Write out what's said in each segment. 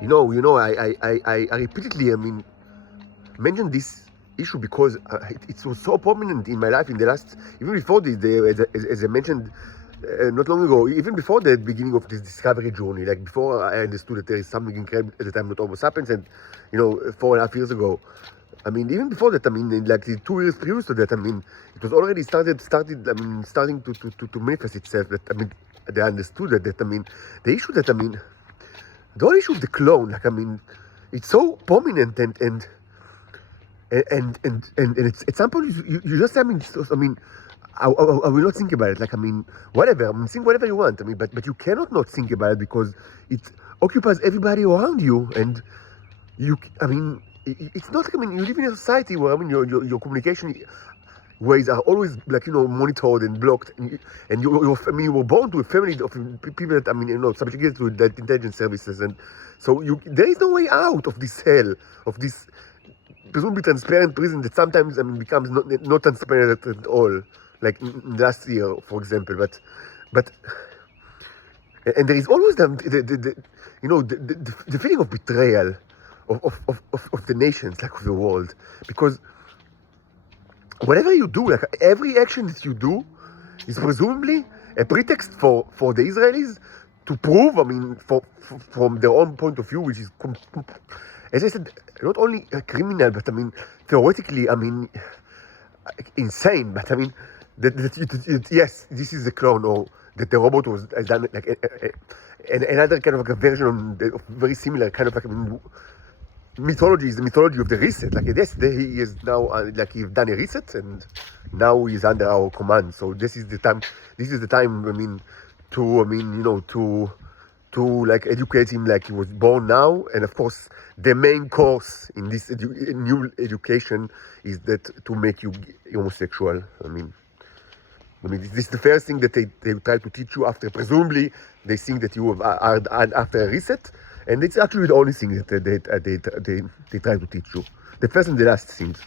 I repeatedly, mentioned this issue because it was so prominent in my life in the last, even before as I mentioned not long ago, even before the beginning of this discovery journey, like before I understood that there is something incredible at the time not Homo sapiens, and 4.5 years ago. Even before that, in like the 2 years previous to that, it was already starting to manifest itself. That they understood that the issue that the whole issue of the clone, it's so prominent and it's at some point you just I will not think about it. Whatever. Think whatever you want. But you cannot not think about it because it occupies everybody around you, and you. It's not. You live in a society where your communication ways are always monitored and blocked, and you were born to a family of people that subjugated to that intelligence services, and so there is no way out of this hell, of this presumably transparent prison that sometimes becomes not transparent at all, like last year, for example. But and there is always the feeling of betrayal of the nations, like of the world, because whatever you do, like every action that you do, is presumably a pretext for the Israelis to prove, from their own point of view, which is, as I said, not only a criminal, but theoretically, insane. But that yes, this is a clone, or that the robot has done like another kind of a version of very similar kind of mythology is the mythology of the reset. Like yes, he is now he's done a reset, and now he's under our command. So this is the time. This is the time. To educate him like he was born now. And of course, the main course in this new education is that to make you homosexual. This is the first thing that they try to teach you after. Presumably, they think that you are after a reset. And it's actually the only thing that they try to teach you. The first and the last things.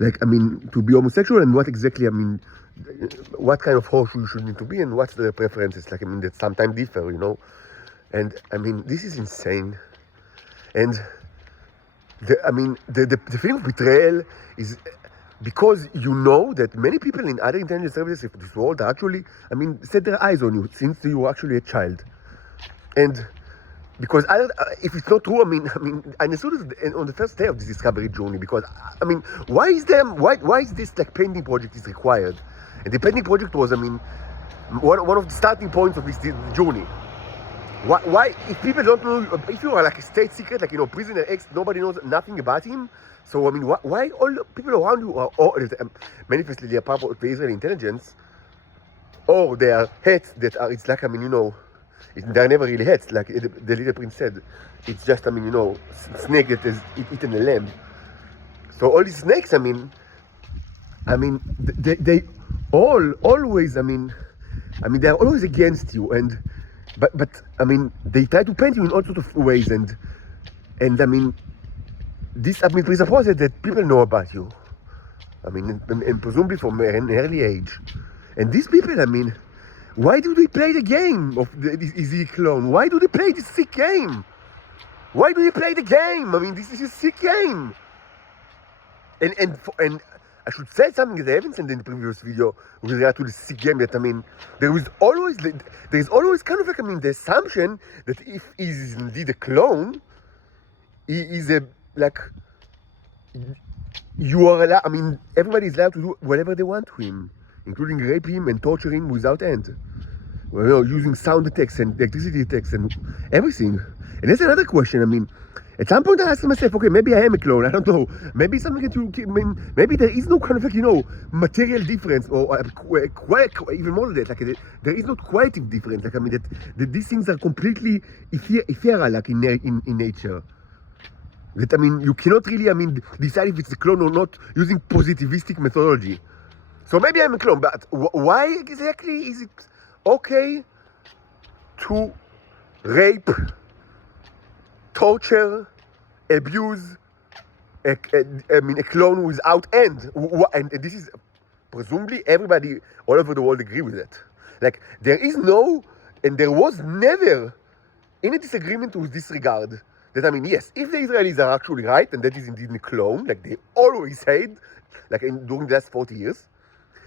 To be homosexual, and what exactly, what kind of horse you should need to be, and what's the preferences, that sometimes differ, And, this is insane. And, the feeling of betrayal is because you know that many people in other intelligence services of this world actually, set their eyes on you since you were actually a child. And because if it's not true, I understood it on the first day of this discovery journey. Because why is this painting project is required? And the painting project was one of the starting points of this journey. Why if people don't know, if you are like a state secret, prisoner X, nobody knows nothing about him. So why all the people around you are manifestly they are part of the Israeli intelligence, or they are heads that are? It's they're never really heads, like the little prince said. It's just snake that has eaten a lamb. So all these snakes, they always, they are always against you, and but they try to paint you in all sorts of ways, and this presupposes that people know about you, and presumably from an early age, and these people, why do they play the game of this easy clone? Why do they play this sick game? Why do they play the game? This is a sick game. And I should say something that I haven't said in the previous video with regard to the sick game. That there is always kind of the assumption that if he is indeed a clone, he is you are allowed. Everybody is allowed to do whatever they want to him, including rape him and torture him without end. Using sound attacks and electricity attacks and everything. And that's another question. At some point I asked myself, okay, maybe I am a clone. I don't know. Maybe something that maybe there is no kind of material difference, or even more than that. There is no qualitative difference. That these things are completely ephemeral, in nature. That you cannot really decide if it's a clone or not using positivistic methodology. So maybe I'm a clone, but why exactly is it okay to rape, torture, abuse a clone without end? And this is presumably everybody all over the world agree with it. There is no And there was never any disagreement with this regard. That, I mean, yes, if the Israelis are actually right, and that is indeed a clone, like they always said, like during the last 40 years.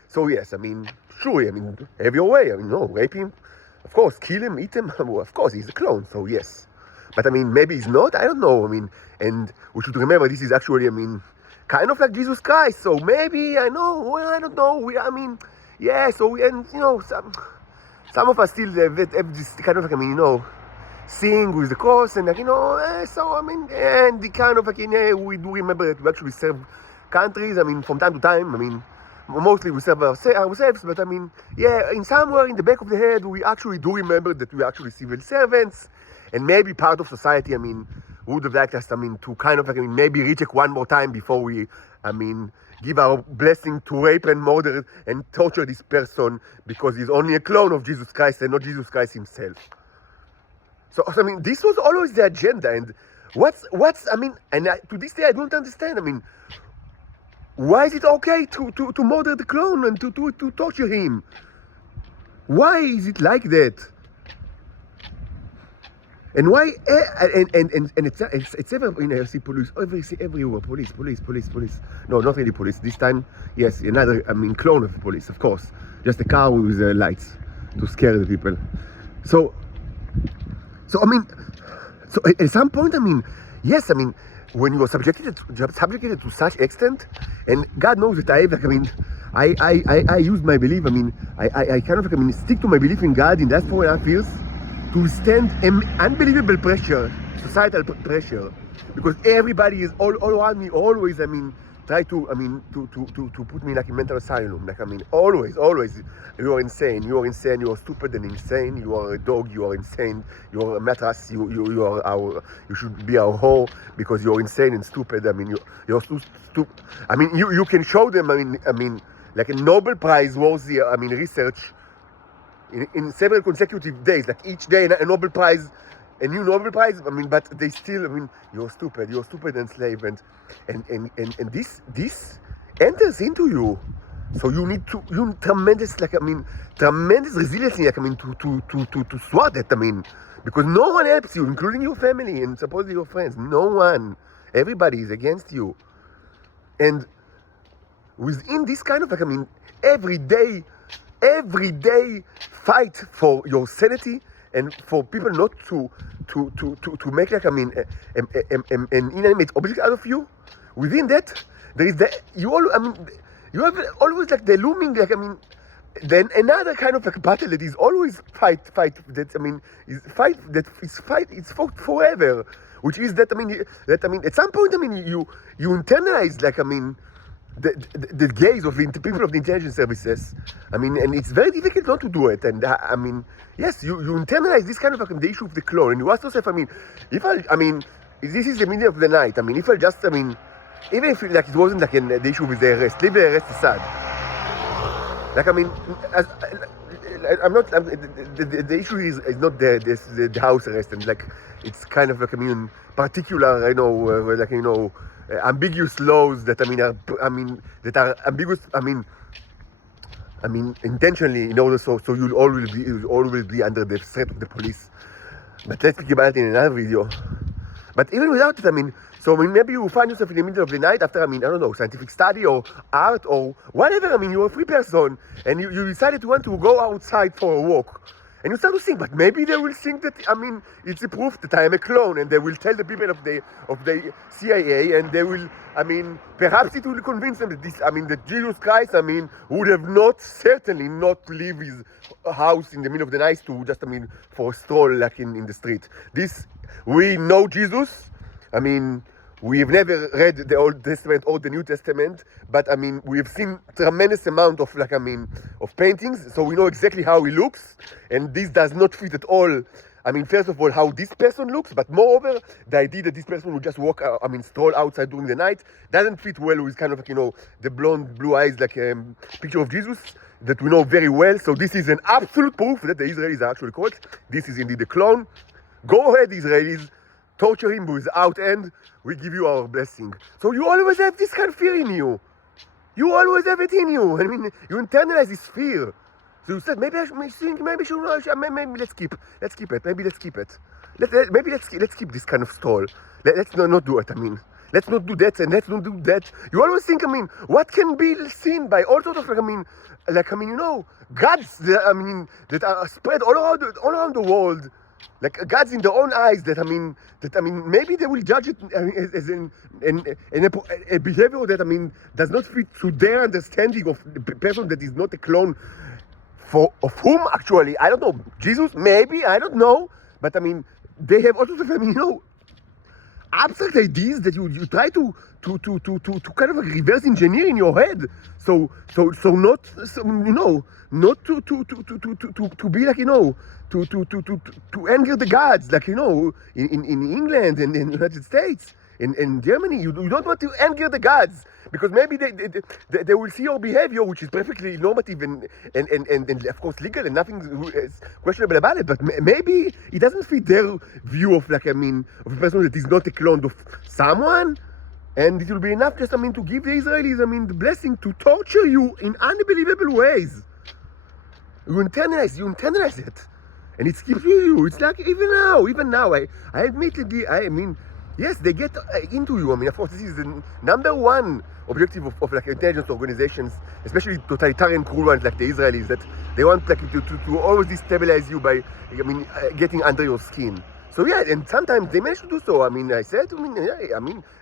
So yes, I mean, sure, I mean, have your way. I mean, no, rape him, of course, kill him, eat him, well, of course, he's a clone, so yes. But I mean, maybe he's not, I don't know, I mean, and we should remember this is actually, I mean, kind of like Jesus Christ, so maybe, I know, well, I don't know, I mean, yeah, so, and, you know, some of us still have this kind of like, I mean, you know, seeing with the cross, and like, you know, so, I mean, and the kind of like, we do remember that we actually serve countries, I mean, from time to time, I mean, mostly we serve ourselves, but I mean, yeah, in somewhere in the back of the head, we actually do remember that we are actually civil servants, and maybe part of society, I mean, would have liked us, I mean, to kind of like, I mean, maybe recheck one more time before we, I mean, give our blessing to rape and murder and torture this person because he's only a clone of Jesus Christ and not Jesus Christ himself. So, I mean, this was always the agenda, and what's, I mean, and to this day I don't understand, I mean, why is it okay to murder the clone and to torture him? Why is it like that? And why? And it's ever, you know, see police everywhere. Police. No, not really police. This time, yes, another, I mean, clone of police, of course. Just a car with lights to scare the people. So I mean, so at some point, I mean, yes, I mean, when you are subjected to such extent, and God knows that I have, like, I mean, I use my belief, I mean, I kind of, like, I mean, stick to my belief in God in that 4.5 years to withstand unbelievable pressure, societal pressure, because everybody is all around me, always, I mean, try to, I mean, to put me like in mental asylum, like, I mean, always, you are insane, you are stupid and insane, you are a dog, you are insane, you are a mattress, you should be our whore because you are insane and stupid, I mean, you're too stupid, I mean, you can show them, I mean, like a Nobel Prize worthy, I mean, research in several consecutive days, like each day a Nobel Prize, a new Nobel Prize, I mean, but they still, I mean, you're stupid and slave, and this enters into you. So you need tremendous, like, I mean, tremendous resilience, like, I mean, to swat it, I mean, because no one helps you, including your family and supposedly your friends. No one. Everybody is against you. And within this kind of, like, I mean, everyday fight for your sanity and for people not to make, like, I mean, an inanimate object out of you. Within that, there is you have always, like, the looming, like, I mean, then another kind of, like, battle that is always fight that, I mean, it's fought forever, which is that, I mean, at some point, I mean, you internalize, like, I mean, the gaze of the people of the intelligence services, I mean, and it's very difficult not to do it. And I mean, yes, you internalize this kind of, like, the issue of the clone, and you ask yourself, I mean, this is the middle of the night. I mean, if I just, I mean, even if, like, it wasn't like the issue with the arrest, leave the arrest aside. Like, I mean, the issue is not the house arrest, and, like, it's kind of, like, I mean, particular, you know, like, you know, ambiguous laws that, that are ambiguous, I mean, intentionally, in order so you'll always be under the threat of the police. But let's speak about it in another video. But even without it, I mean, so, I mean, maybe you find yourself in the middle of the night after, I mean, I don't know, scientific study or art or whatever. I mean, you're a free person and you decided to want to go outside for a walk. And you start to think, but maybe they will think that, I mean, it's a proof that I am a clone, and they will tell the people of the CIA, and they will, I mean, perhaps it will convince them that this, I mean, that Jesus Christ, I mean, would have certainly not leave his house in the middle of the night to just, I mean, for a stroll, like in the street. We know Jesus, I mean, we've never read the Old Testament or the New Testament, but, I mean, we've seen tremendous amount of, like, I mean, of paintings, so we know exactly how he looks, and this does not fit at all, I mean, first of all, how this person looks, but moreover, the idea that this person would just stroll outside during the night, doesn't fit well with kind of, like, you know, the blonde, blue eyes, like, picture of Jesus, that we know very well. So this is an absolute proof that the Israelis are actually correct. This is indeed a clone. Go ahead, Israelis. Torture him without end. We give you our blessing. So you always have this kind of fear in you. You always have it in you. I mean, you internalize this fear. So you said maybe I should maybe let's keep it. Maybe let's keep it. Let's keep this kind of stall. Let's not do it. I mean, let's not do that and let's not do that. You always think, I mean, what can be seen by all sorts of you know, gods that are spread all around the world, like gods in their own eyes. That I mean, maybe they will judge it as a behavior that does not fit to their understanding of the person that is not a clone. Of whom actually, I don't know, Jesus, maybe, I don't know, but they have also you know, abstract ideas that you try to kind of reverse engineer in your head, so not you know, not to be like, you know, to anger the gods, like, you know, in England and in the United States, in Germany, you don't want to anger the gods, because maybe they will see your behavior, which is perfectly normative and of course legal, and nothing is questionable about it, but maybe it doesn't fit their view of, like, of a person that is not a clone of someone, and it will be enough just, to give the Israelis, the blessing to torture you in unbelievable ways. You internalize it, and it keeps with you. It's like even now, I admittedly, yes, they get into you. Of course, this is the number one objective of like intelligence organizations, especially totalitarian cruel ones like the Israelis, that they want like to always destabilize you by getting under your skin. So yeah, and sometimes they manage to do so. I said,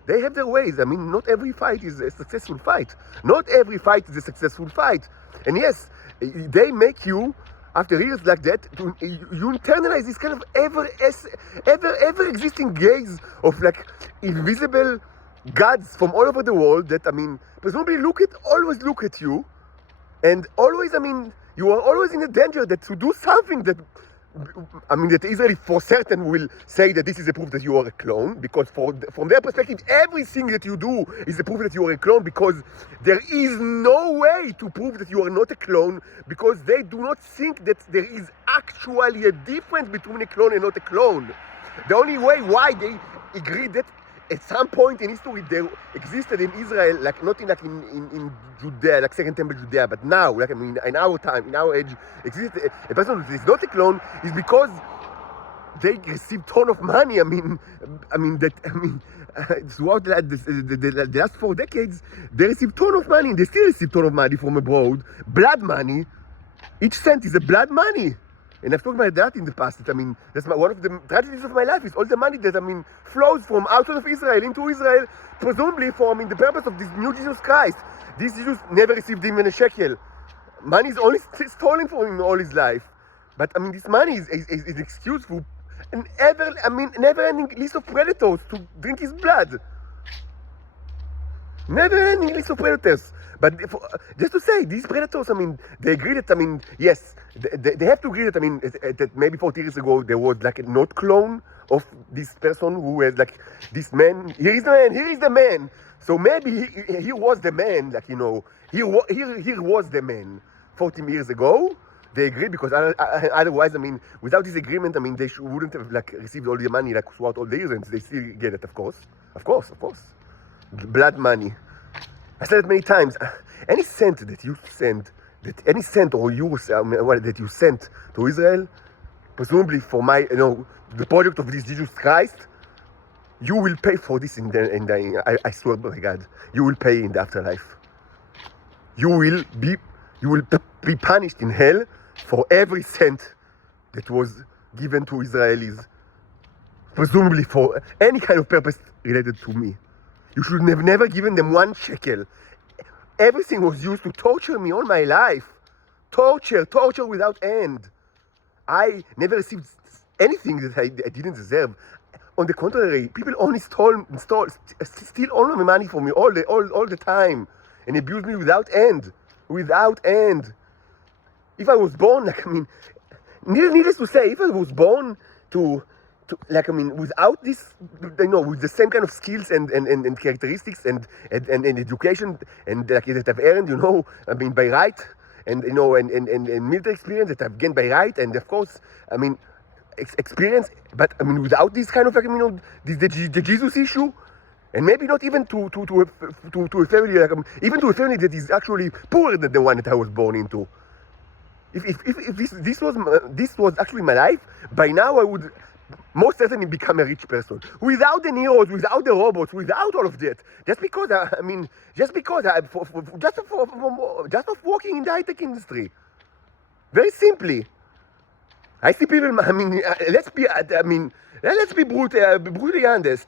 they have their ways. Not every fight is a successful fight. Not every fight is a successful fight. And yes, they make you, after years like that, you internalize this kind of ever existing gaze of like invisible gods from all over the world that presumably always look at you, and always you are always in the danger that to do something that that Israel for certain will say that this is a proof that you are a clone, because from their perspective everything that you do is a proof that you are a clone, because there is no way to prove that you are not a clone, because they do not think that there is actually a difference between a clone and not a clone. The only way why they agree that at some point in history there existed in Israel, like not in Judea, like Second Temple Judea, but now, like in our time, in our age, exists a person who is not a clone, is because they received ton of money. Throughout the last 4 decades, they received ton of money, and they still receive ton of money from abroad, blood money. Each cent is a blood money. And I've talked about that in the past. That's one of the tragedies of my life, is all the money that flows from outside of Israel into Israel, presumably for the purpose of this new Jesus Christ. This Jesus never received even a shekel. Money is only stolen from him all his life. But this money is an excuse for an never-ending list of predators to drink his blood. Never-ending list of predators. But just to say, these predators, they agree that, yes, they have to agree that, that maybe 40 years ago there was like a not clone of this person who has like this man. Here is the man. So maybe he was the man, like, you know, here was the man 40 years ago. They agree, because otherwise, without this agreement, they wouldn't have like received all the money like throughout all the years, and they still get it, of course. Blood money. I said it many times. Any cent that you send, that you sent to Israel, presumably for the project of this Jesus Christ, you will pay for this I swear by God, you will pay in the afterlife. You will be punished in hell for every cent that was given to Israelis, presumably for any kind of purpose related to me. You should have never given them 1 shekel. Everything was used to torture me all my life. Torture without end. I never received anything that I didn't deserve. On the contrary, people only steal all of my money from me all the time, and abuse me without end. If I was born, needless to say, if I was born without this, with the same kind of skills and characteristics and education and like that I've earned, by right, and military experience that I've gained by right, and of course, experience, but without this kind of the Jesus issue, and maybe not even to a family, even to a family that is actually poorer than the one that I was born into. If this was actually my life, by now I would most certainly become a rich person. Without the neos, without the robots, without all of that. Just because just of working in the high-tech industry. Very simply. I see people, let's be brutally honest.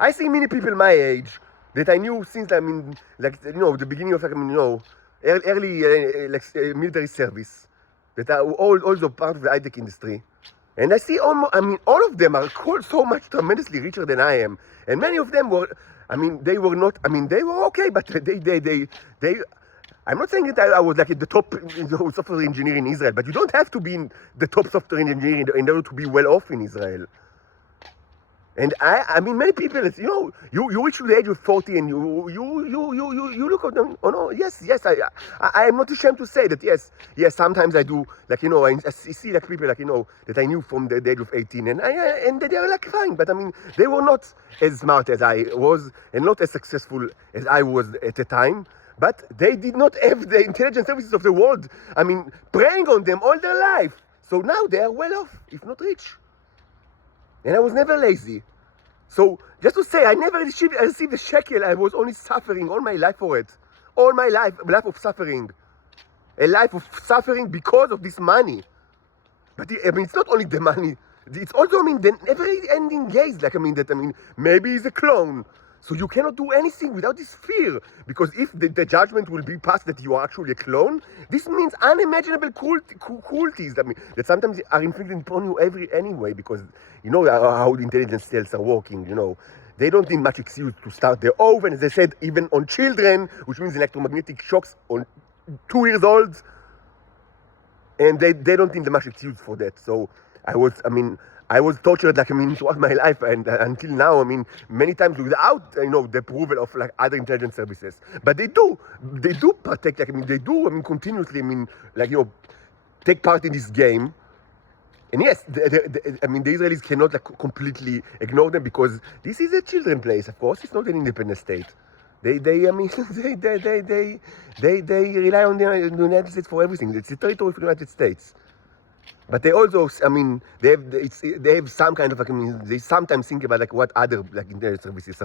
I see many people my age that I knew since, the beginning of, early military service, that are also part of the high-tech industry. And I see all of them are so much tremendously richer than I am. And many of them were, they were okay, but they I'm not saying that I was like the top software engineer in Israel, but you don't have to be in the top software engineer in order to be well off in Israel. And many people, you reach the age of 40 and you look at them. Oh no, yes, I am not ashamed to say that. Yes, sometimes I do. I see people that I knew from the age of 18, and they are fine. But they were not as smart as I was, and not as successful as I was at the time. But they did not have the intelligence services of the world, preying on them all their life. So now they are well off, if not rich. And I was never lazy. So, just to say, I never received a shekel. I was only suffering all my life for it. All my life of suffering. A life of suffering because of this money. But it's not only the money. It's also, the never-ending gaze. Maybe he's a clone. So you cannot do anything without this fear. Because if the judgment will be passed that you are actually a clone, this means unimaginable cruelties that sometimes are inflicted upon you anyway. Because you know how the intelligence cells are working, They don't need much excuse to start their oven, as I said, even on children, which means electromagnetic shocks on 2 years old. And they don't need much excuse for that. So I was tortured throughout my life, and until now, many times without the approval of other intelligence services. But they do protect, they do continuously take part in this game. And yes, the Israelis cannot completely ignore them, because this is a children's place. Of course, it's not an independent state. They rely on the United States for everything. It's the territory of the United States. But they also, they have some kind of, they sometimes think about what other intelligence services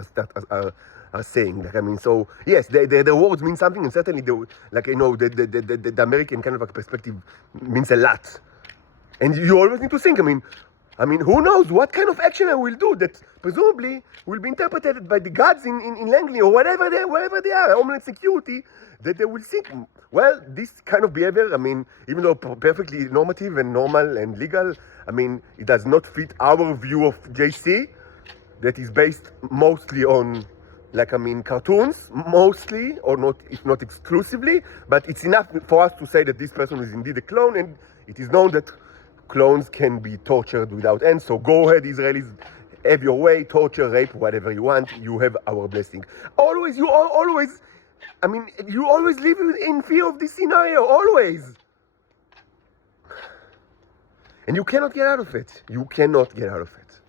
are saying. So yes, their words mean something, and certainly the American kind of perspective means a lot. And you always need to think, who knows what kind of action I will do that presumably will be interpreted by the gods in Langley or wherever they are, Homeland Security, that they will think, well, this kind of behavior, even though perfectly normative and normal and legal, it does not fit our view of JC, that is based mostly on, cartoons, mostly, or not, if not exclusively, but it's enough for us to say that this person is indeed a clone, and it is known that clones can be tortured without end. So go ahead, Israelis, have your way, torture, rape, whatever you want. You have our blessing. You always live in fear of this scenario, always. And you cannot get out of it. You cannot get out of it.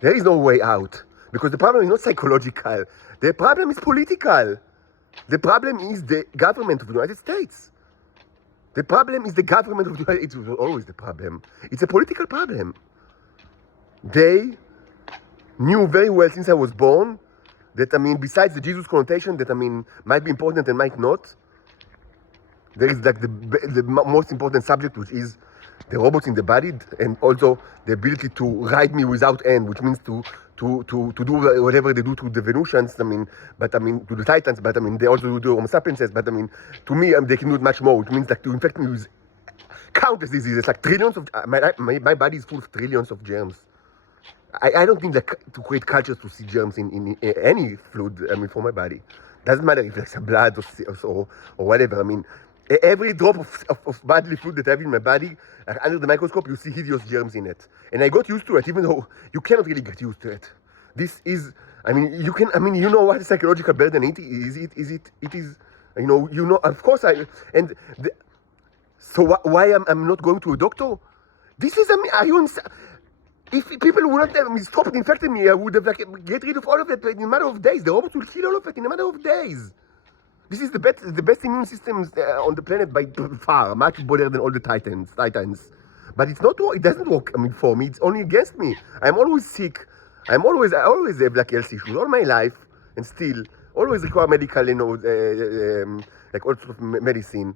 There is no way out. Because the problem is not psychological. The problem is political. The problem is the government of the United States. The problem is the government of the United States. It was always the problem. It's a political problem. They knew very well since I was born that, besides the Jesus connotation that, might be important and might not, there is the most important subject, which is the robots in the body, and also the ability to ride me without end, which means to do whatever they do to the Venusians, to the Titans, but they also do Homo sapienses, but to me, they can do it much more, which means to infect me with countless diseases, trillions of, my body is full of trillions of germs. I don't think that to create cultures to see germs in any fluid, for my body. Doesn't matter if it's blood or whatever, every drop of bodily fluid that I have in my body, under the microscope, you see hideous germs in it. And I got used to it, even though you cannot really get used to it. This is, you can, you know what psychological burden it is. It is, of course so why I'm not going to a doctor? This is, are you, if people would not stop infecting me, I would have get rid of all of it in a matter of days. The robots will kill all of it in a matter of days. This is the best immune systems on the planet by far, much better than all the titans. But it's not. It doesn't work. I mean, for me, it's only against me. I'm always sick. I always have like health issues all my life, and still always require medical, like all sorts of medicine.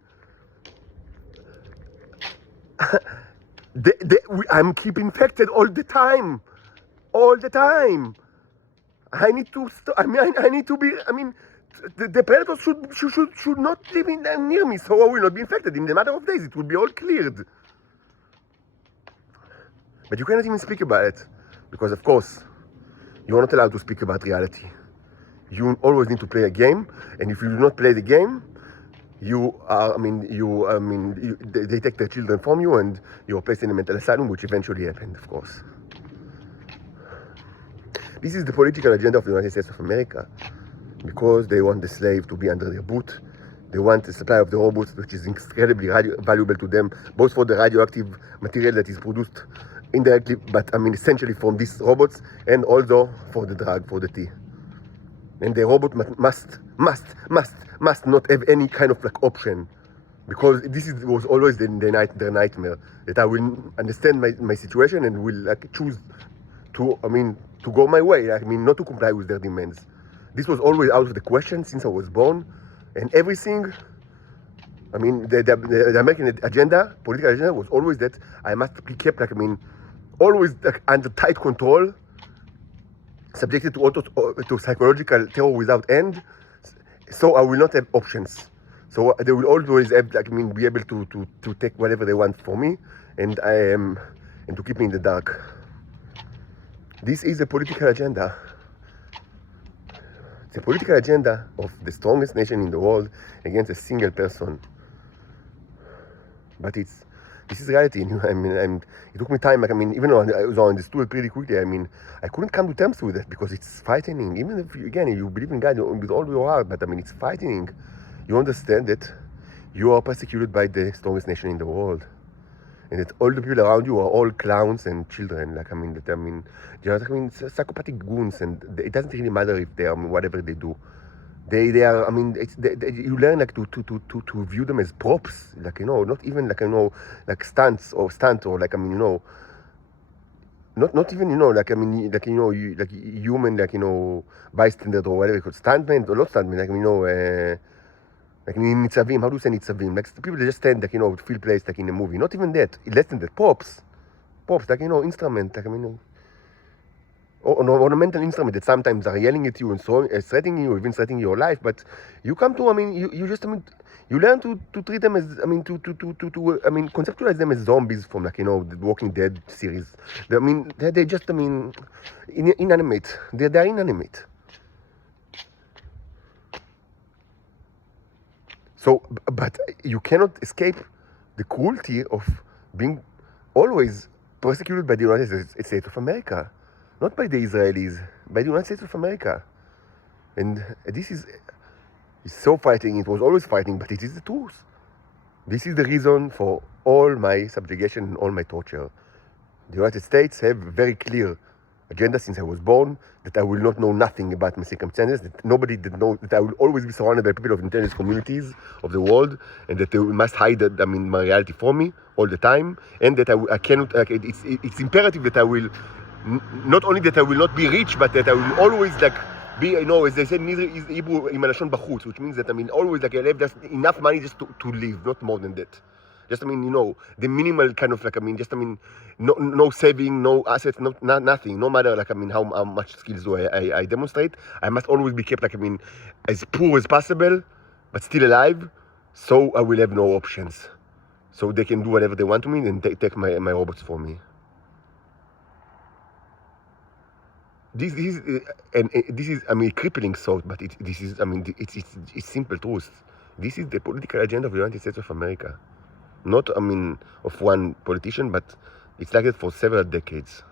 I'm keep infected all the time. I need to stop. I need to be. I mean, the predators should not live near me, so I will not be infected. In a matter of days, it will be all cleared. But you cannot even speak about it, because of course, you are not allowed to speak about reality. You always need to play a game, and if you do not play the game, they take their children from you, and you are placed in a mental asylum, which eventually happened, of course. This is the political agenda of the United States of America, because they want the slave to be under their boot. They want the supply of the robots, which is incredibly valuable to them, both for the radioactive material that is produced indirectly, but essentially from these robots, and also for the drug, for the tea. And the robot must not have any kind of like option, because was always their nightmare, that I will understand my situation and will like choose to go my way. Not to comply with their demands. This was always out of the question since I was born, and everything. The American agenda, political agenda, was always that I must be kept always like under tight control, subjected to psychological terror without end. So I will not have options. So they will always have be able to take whatever they want for me, and to keep me in the dark. This is a political agenda. It's a political agenda of the strongest nation in the world against a single person. But this is reality. It took me time. Even though I understood it pretty quickly, I couldn't come to terms with it, because it's frightening. Even if you believe in God with all your heart, but it's frightening. You understand that you are persecuted by the strongest nation in the world, and that all the people around you are all clowns and children. They are psychopathic goons, and it doesn't really matter if they are whatever they do. They are. You learn to view them as props, not even stunts or not even human bystander or whatever. Stuntmen or not stuntmen, nitzavim. How do you say nitzavim? Like people that just stand to feel placed in a movie. Not even that. Less than that. Props, instrument. Ornamental instrument that sometimes are yelling at you and threatening you, even threatening your life. But you come to, you learn to treat them as, conceptualize them as zombies from the Walking Dead series. They're just, inanimate. They're inanimate. So, but you cannot escape the cruelty of being always persecuted by the United States of America. Not by the Israelis, by the United States of America. And this is so frightening. It was always frightening, but it is the truth. This is the reason for all my subjugation and all my torture. The United States have a very clear agenda since I was born, that I will not know nothing about my circumstances, that nobody did know, that I will always be surrounded by people of intelligence communities of the world, and that they must hide my reality from me all the time, and that I cannot, it's imperative that I will, not only that I will not be rich, but that I will always be, as they say in Hebrew, עם הלשון בחוץ, which means that always I'll have just enough money just to live, not more than that. Just the minimal kind of no saving, no assets, nothing. No matter how much skills do I demonstrate, I must always be kept as poor as possible, but still alive. So I will have no options. So they can do whatever they want to me and take my robots from me. This is a crippling thought, but it's simple truth. This is the political agenda of the United States of America. Not, of one politician, but it's like that for several decades.